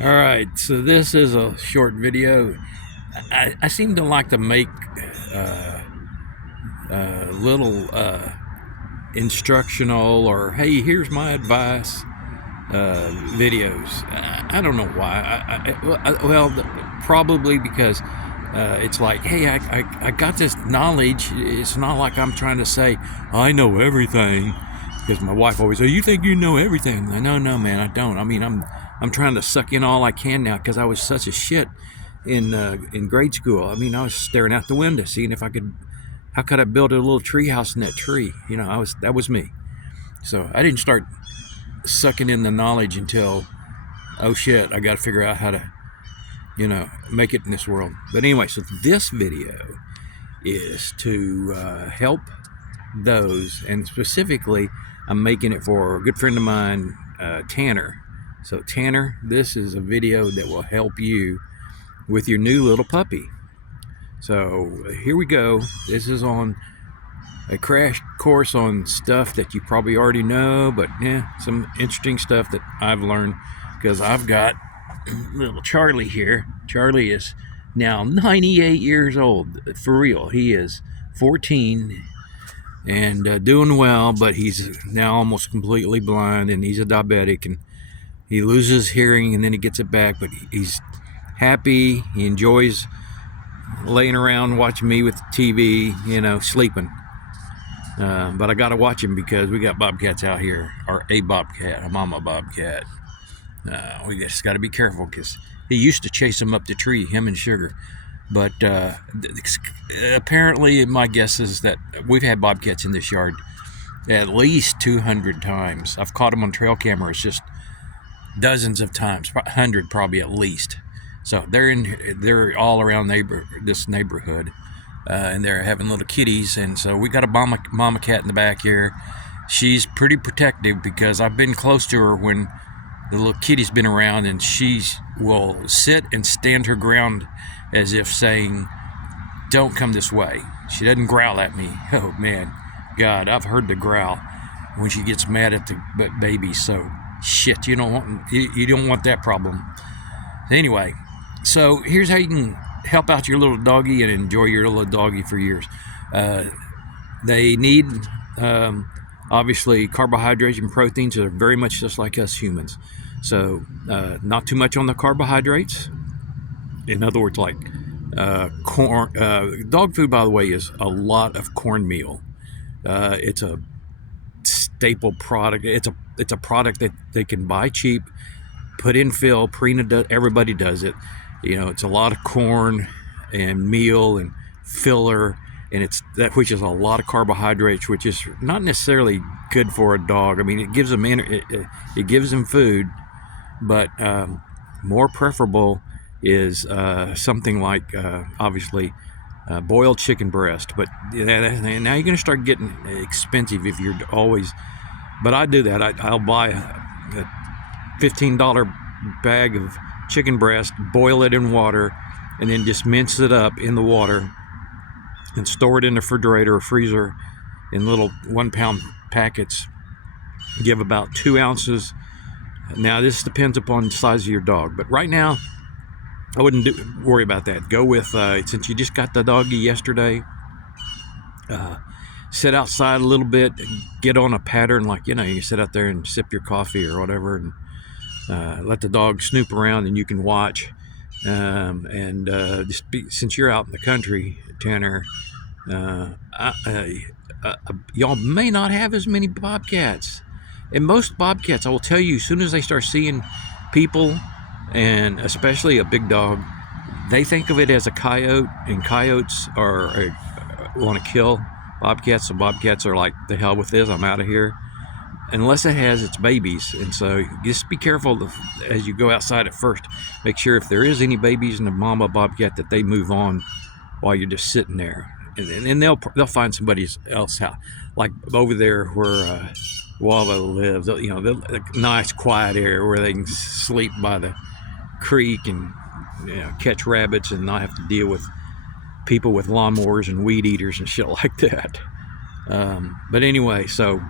All right, so this is a short video. I seem to like to make uh, little instructional or hey, here's my advice videos. I don't know why. Well, probably because it's like, hey, I got this knowledge. It's not like I'm trying to say I know everything. Because my wife always says, "You think you know everything?" No, man, I don't. I mean, I'm trying to suck in all I can now because I was such a shit in grade school. I mean, I was staring out the window, seeing if I could, how could I build a little tree house in that tree? You know, that was me. So I didn't start sucking in the knowledge until, oh shit, I got to figure out how to, make it in this world. But anyway, so this video is to help those, and specifically I'm making it for a good friend of mine, Tanner. So Tanner, this is a video that will help you with your new little puppy. So here we go. This is on a crash course on stuff that you probably already know, but some interesting stuff that I've learned because I've got little Charlie here. Charlie is now 98 years old, for real. He is 14 and doing well, but he's now almost completely blind, and he's a diabetic, and he loses hearing and then he gets it back, but he's happy. He enjoys laying around watching me with the TV, sleeping. But I got to watch him because we got bobcats out here, or a bobcat, a mama bobcat. We just got to be careful because he used to chase him up the tree, him and Sugar. But apparently, my guess is that we've had bobcats in this yard at least 200 times. I've caught them on trail cameras just dozens of times, 100 probably at least. So they're all around this neighborhood, and they're having little kitties. And so we got a mama cat in the back here. She's pretty protective because I've been close to her when the little kitty's been around, and she will sit and stand her ground as if saying, don't come this way. She doesn't growl at me. Oh man, God, I've heard the growl when she gets mad at the baby. So shit, you don't want that problem. Anyway, so here's how you can help out your little doggy and enjoy your little doggy for years. They need obviously carbohydrates and proteins are very much just like us humans. So not too much on the carbohydrates. In other words, like corn. Dog food, by the way, is a lot of cornmeal. It's a staple product. It's a product that they can buy cheap, put in fill. Purina everybody does it. It's a lot of corn and meal and filler, and it's that, which is a lot of carbohydrates, which is not necessarily good for a dog. I mean, it gives them it gives them food, but more preferable is something like obviously boiled chicken breast. But now you're going to start getting expensive if you're always. But I do that. I'll buy a $15 bag of chicken breast, boil it in water, and then just mince it up in the water and store it in the refrigerator or freezer in little 1 pound packets. Give about 2 ounces. Now this depends upon the size of your dog, but right now I wouldn't worry about that. Go with since you just got the doggy yesterday, sit outside a little bit, get on a pattern, like you sit out there and sip your coffee or whatever, and let the dog snoop around, and you can watch. Since you're out in the country, Tanner, y'all may not have as many bobcats. And most bobcats, I will tell you, as soon as they start seeing people, and especially a big dog, they think of it as a coyote, and coyotes want to kill bobcats. So bobcats are like, the hell with this, I'm out of here. Unless it has its babies. And so just be careful as you go outside at first. Make sure if there is any babies in the mama bobcat that they move on while you're just sitting there. And they'll find somebody else house. Like over there where Waldo lives, the nice quiet area where they can sleep by the creek and catch rabbits and not have to deal with people with lawnmowers and weed eaters and shit like that. But anyway, so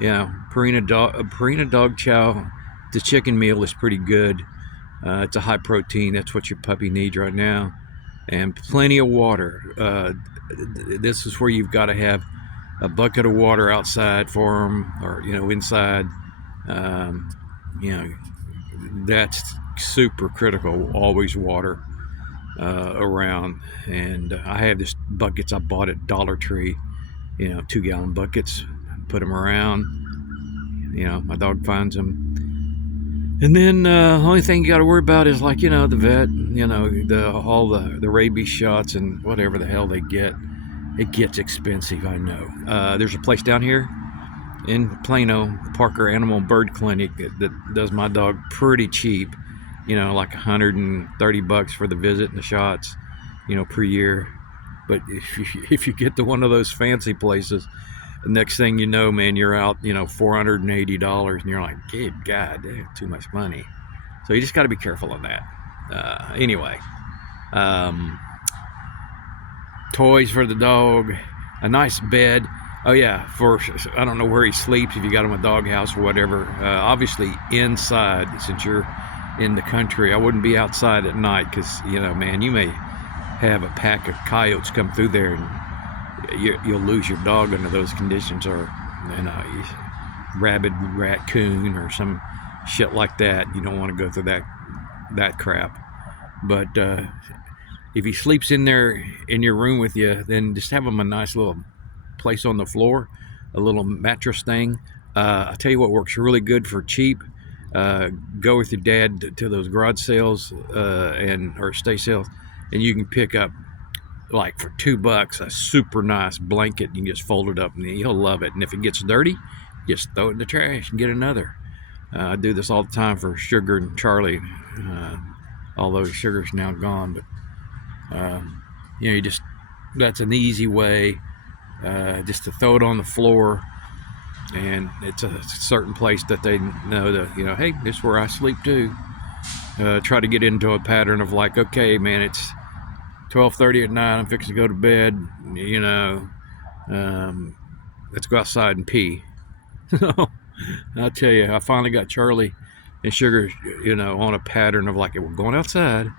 Purina dog chow, the chicken meal is pretty good. It's a high protein. That's what your puppy needs right now, and plenty of water. This is where you've got to have a bucket of water outside for them, or inside. Um, you know that's super critical. Always water around, and I have this buckets I bought at Dollar Tree. 2-gallon buckets. Put them around. My dog finds them. And then the only thing you got to worry about is the vet, all the rabies shots and whatever the hell they get. It gets expensive, I know. There's a place down here in Plano, Parker Animal Bird Clinic, that does my dog pretty cheap. Like $130 for the visit and the shots, per year. But if you get to one of those fancy places, the next thing you know, man, you're out, $480, and you're like, good God, too much money. So you just got to be careful of that. Anyway, toys for the dog, a nice bed. Oh yeah, I don't know where he sleeps, if you got him a doghouse or whatever. Obviously inside, since you're in the country. I wouldn't be outside at night because, man, you may have a pack of coyotes come through there and you'll lose your dog under those conditions, or rabid raccoon or some shit like that. You don't want to go through that crap. But if he sleeps in there in your room with you, then just have him a nice little place on the floor, a little mattress thing. I'll tell you what works really good for cheap. Go with your dad to those garage sales or estate sales, and you can pick up, like, for $2 a super nice blanket. You can just fold it up and he'll love it. And if it gets dirty, just throw it in the trash and get another. I do this all the time for Sugar and Charlie, although Sugar's now gone. But that's an easy way, just to throw it on the floor, and it's a certain place that they know that, hey, this is where I sleep too. Try to get into a pattern of, like, okay, man, it's 12:30 at night, I'm fixing to go to bed, let's go outside and pee. So I'll tell you, I finally got Charlie and Sugar, on a pattern of, like, we're going outside,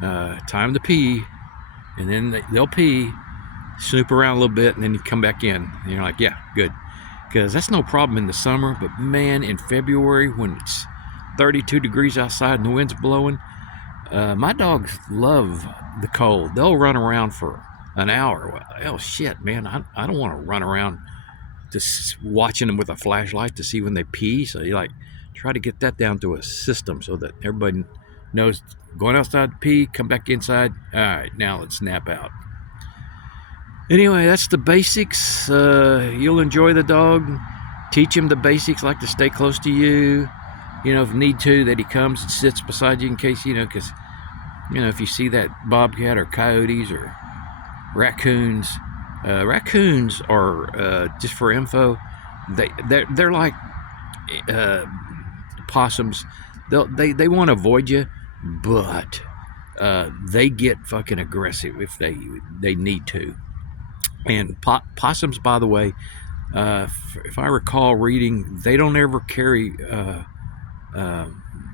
time to pee, and then they'll pee, snoop around a little bit, and then you come back in, and you're like, yeah, good. Because that's no problem in the summer, but man, in February when it's 32 degrees outside and the wind's blowing, my dogs love the cold. They'll run around for an hour. Well, hell, shit, man, I don't want to run around just watching them with a flashlight to see when they pee. So you try to get that down to a system so that everybody knows, going outside to pee, come back inside. All right, now let's nap out. Anyway, that's the basics. You'll enjoy the dog. Teach him the basics, like to stay close to you. If need to, that he comes and sits beside you in case, because, if you see that bobcat or coyotes or raccoons. Raccoons are, just for info, they're like possums. They want to avoid you, but they get fucking aggressive if they need to. And possums, by the way, if I recall reading, they don't ever carry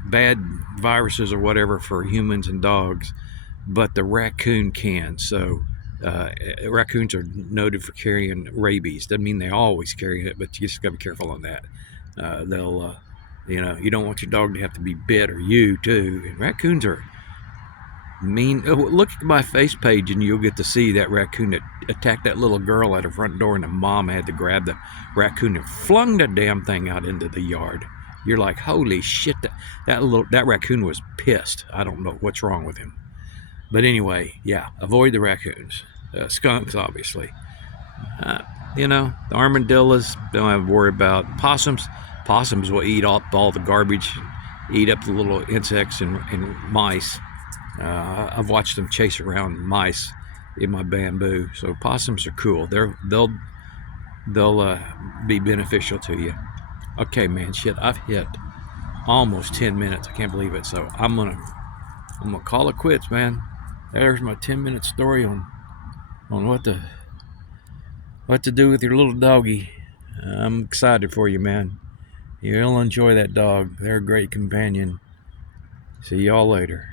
bad viruses or whatever for humans and dogs, but the raccoon can. So raccoons are noted for carrying rabies. Doesn't mean they always carry it, but you just gotta be careful on that. They'll you don't want your dog to have to be bit, or you too. And raccoons are mean. Look at my face page and you'll get to see that raccoon that attacked that little girl at her front door, and the mom had to grab the raccoon and flung the damn thing out into the yard. You're like, holy shit, that raccoon was pissed. I don't know what's wrong with him. But anyway, yeah, avoid the raccoons. Skunks, obviously. The armadillos, don't have to worry about. Possums will eat up all the garbage, eat up the little insects and mice. I've watched them chase around mice in my bamboo. So possums are cool. They'll be beneficial to you. Okay, man, shit, I've hit almost 10 minutes. I can't believe it. So I'm gonna call it quits, man. There's my 10-minute story on what to do with your little doggy. I'm excited for you, man. You'll enjoy that dog. They're a great companion. See y'all later.